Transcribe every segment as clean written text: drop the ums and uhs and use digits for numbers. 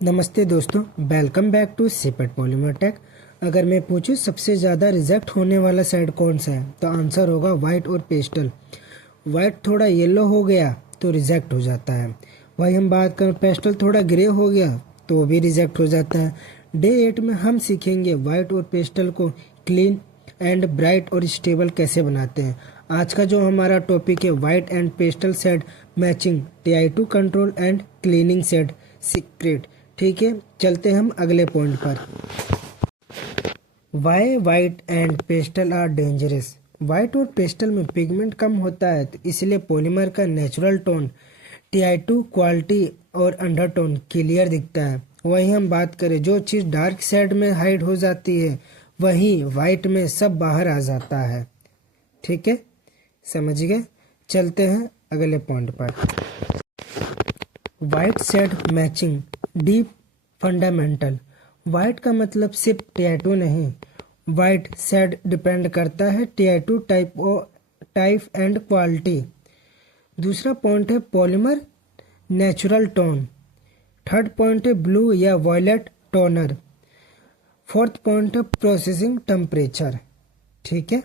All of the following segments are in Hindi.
नमस्ते दोस्तों, welcome back to CIPET polymer tech. अगर मैं पूछूं सबसे ज़्यादा रिजेक्ट होने वाला शेड कौन सा है तो आंसर होगा वाइट और पेस्टल। वाइट थोड़ा येलो हो गया तो रिजेक्ट हो जाता है। वही हम बात करें पेस्टल थोड़ा ग्रे हो गया तो भी रिजेक्ट हो जाता है। डे 8 में हम सीखेंगे वाइट और पेस्टल को क्लीन एंड ब्राइट और स्टेबल कैसे बनाते हैं। आज का जो हमारा टॉपिक है white and pastel shade matching TI2 control and cleaning shade secret. ठीक है, चलते हम अगले पॉइंट पर। Why white and pastel are dangerous. White और पेस्टल में पिगमेंट कम होता है तो इसलिए पॉलीमर का नेचुरल टोन TI2 क्वालिटी और अंडरटोन क्लियर दिखता है। वहीं हम बात करें जो चीज़ डार्क शेड में हाइड हो जाती है वहीं वाइट में सब बाहर आ जाता है। ठीक है, समझ गए। चलते हैं अगले पॉइंट पर। White shade matching deep fundamental. White का मतलब सिर्फ TI2 नहीं, वाइट शेड डिपेंड करता है TI2 टाइप एंड क्वालिटी। दूसरा पॉइंट है polymer natural tone. Third point है ब्लू या वॉयलेट टोनर। फोर्थ पॉइंट है प्रोसेसिंग टेम्परेचर। ठीक है,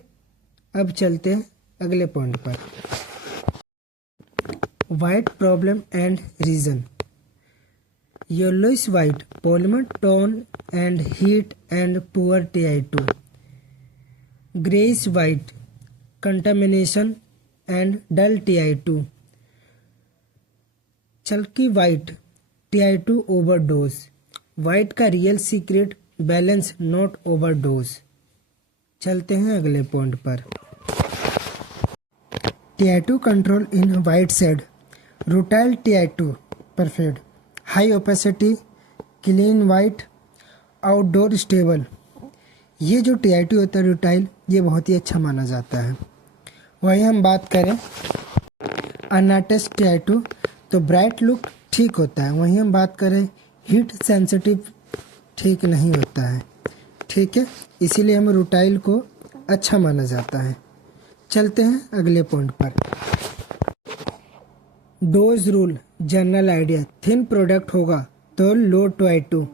अब चलते हैं अगले पॉइंट पर। White problem and reason. Yellowish white polymer tone and heat and poor TI2. Grayish white contamination and dull TI2. Chalky white TI2 overdose. White का real secret balance not overdose. चलते हैं अगले पॉइंट पर। TI2 control in white shade. Rutile TI2 perfect, high opacity, clean white, outdoor stable. ये जो TI2 होता है रूटाइल, ये बहुत ही अच्छा माना जाता है। वहीं हम बात करें अनअटैच्ड TI2 तो ब्राइट लुक ठीक होता है। वहीं हम बात करें हीट सेंसिटिव ठीक नहीं होता है। ठीक है, इसीलिए हम रूटाइल को अच्छा माना जाता है। चलते हैं अगले पॉइंट पर। Dose rule general idea. Thin product होगा तो लो TI2।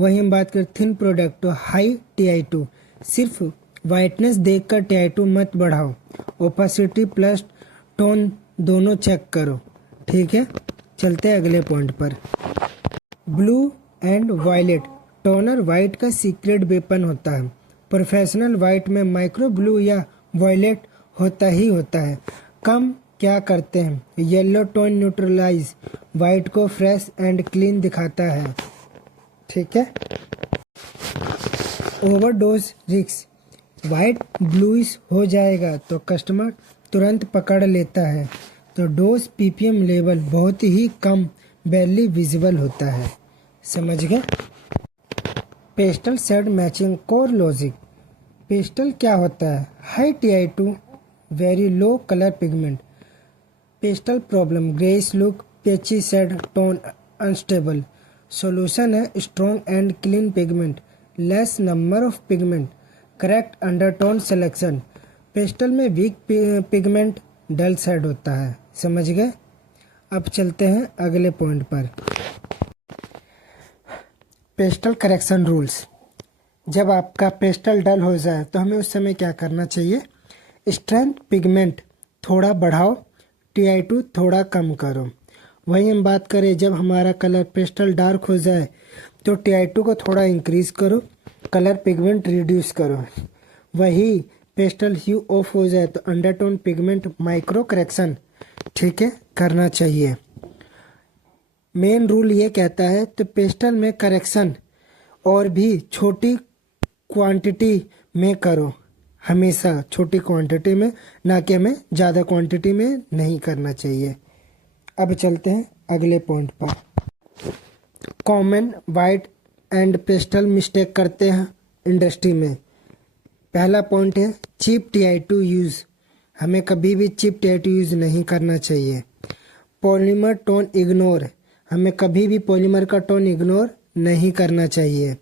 वहीं हम बात करें थिन प्रोडक्ट तो हाई TI2। सिर्फ वाइटनेस देखकर TI2 मत बढ़ाओ, ओपेसिटी प्लस टोन दोनों चेक करो। ठीक है, चलते हैं अगले पॉइंट पर। Blue and violet toner white का सीक्रेट वेपन होता है। प्रोफेशनल वाइट में माइक्रो ब्लू या वायलेट होता ही होता है। कम क्या करते हैं, येलो टोन न्यूट्रलाइज वाइट को फ्रेश एंड क्लीन दिखाता है। ठीक है, ओवरडोज रिस्क। वाइट ब्लूइश हो जाएगा तो कस्टमर तुरंत पकड़ लेता है, तो डोज PPM लेवल बहुत ही कम बैरली विजिबल होता है। समझ गए। Pastel shade matching core logic. Pastel क्या होता है, high TI2 very low colour pigment. Pastel problem greyish look, patchy shade tone unstable. Solution है strong and clean pigment, less number of pigment, correct undertone selection. Pastel में वीक पिगमेंट डल शेड होता है। समझ गए। अब चलते हैं अगले पॉइंट पर। Pastel correction rules. जब आपका पेस्टल डल हो जाए तो हमें उस समय क्या करना चाहिए, स्ट्रेंथ पिगमेंट थोड़ा बढ़ाओ, TI2 थोड़ा कम करो। वहीं हम बात करें जब हमारा कलर पेस्टल डार्क हो जाए तो TI2 को थोड़ा इंक्रीज करो, कलर पिगमेंट रिड्यूस करो। वही पेस्टल ह्यू ऑफ हो जाए तो अंडरटोन पिगमेंट माइक्रो करेक्शन ठीक है करना चाहिए। मेन रूल ये कहता है तो पेस्टल में करेक्शन और भी छोटी क्वांटिटी में करो, हमेशा छोटी क्वांटिटी में, ना कि हमें ज़्यादा क्वांटिटी में नहीं करना चाहिए। अब चलते हैं अगले पॉइंट पर। Common white and pastel mistake करते हैं इंडस्ट्री में। पहला पॉइंट है चीप TI2 यूज़। हमें कभी भी चीप TI2 यूज़ नहीं करना चाहिए। Polymer tone ignore. हमें कभी भी पॉलीमर का टोन इग्नोर नहीं करना चाहिए।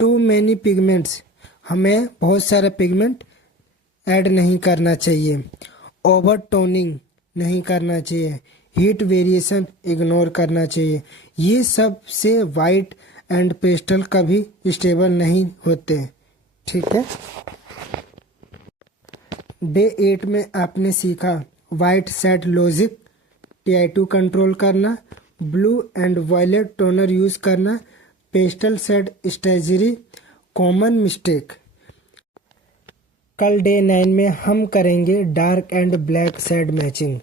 Too many pigments. हमें बहुत सारा पिगमेंट ऐड नहीं करना चाहिए। ओवर टोनिंग नहीं करना चाहिए। हीट वेरिएशन इग्नोर करना चाहिए। ये सब से वाइट एंड पेस्टल कभी स्टेबल नहीं होते। ठीक है। डे 8 में आपने सीखा white set logic, TI2 control करना, blue and violet toner use करना, pastel set strategy, common mistake. कल डे 9 में हम करेंगे dark and black shade matching,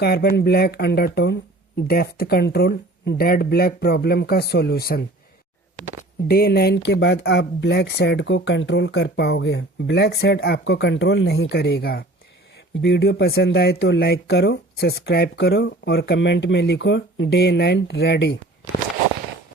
carbon black undertone, depth control, dead black problem का सॉल्यूशन। डे 9 के बाद आप ब्लैक शेड को कंट्रोल कर पाओगे, ब्लैक शेड आपको कंट्रोल नहीं करेगा। वीडियो पसंद आए तो लाइक करो, सब्सक्राइब करो और कमेंट में लिखो डे 9 रेडी।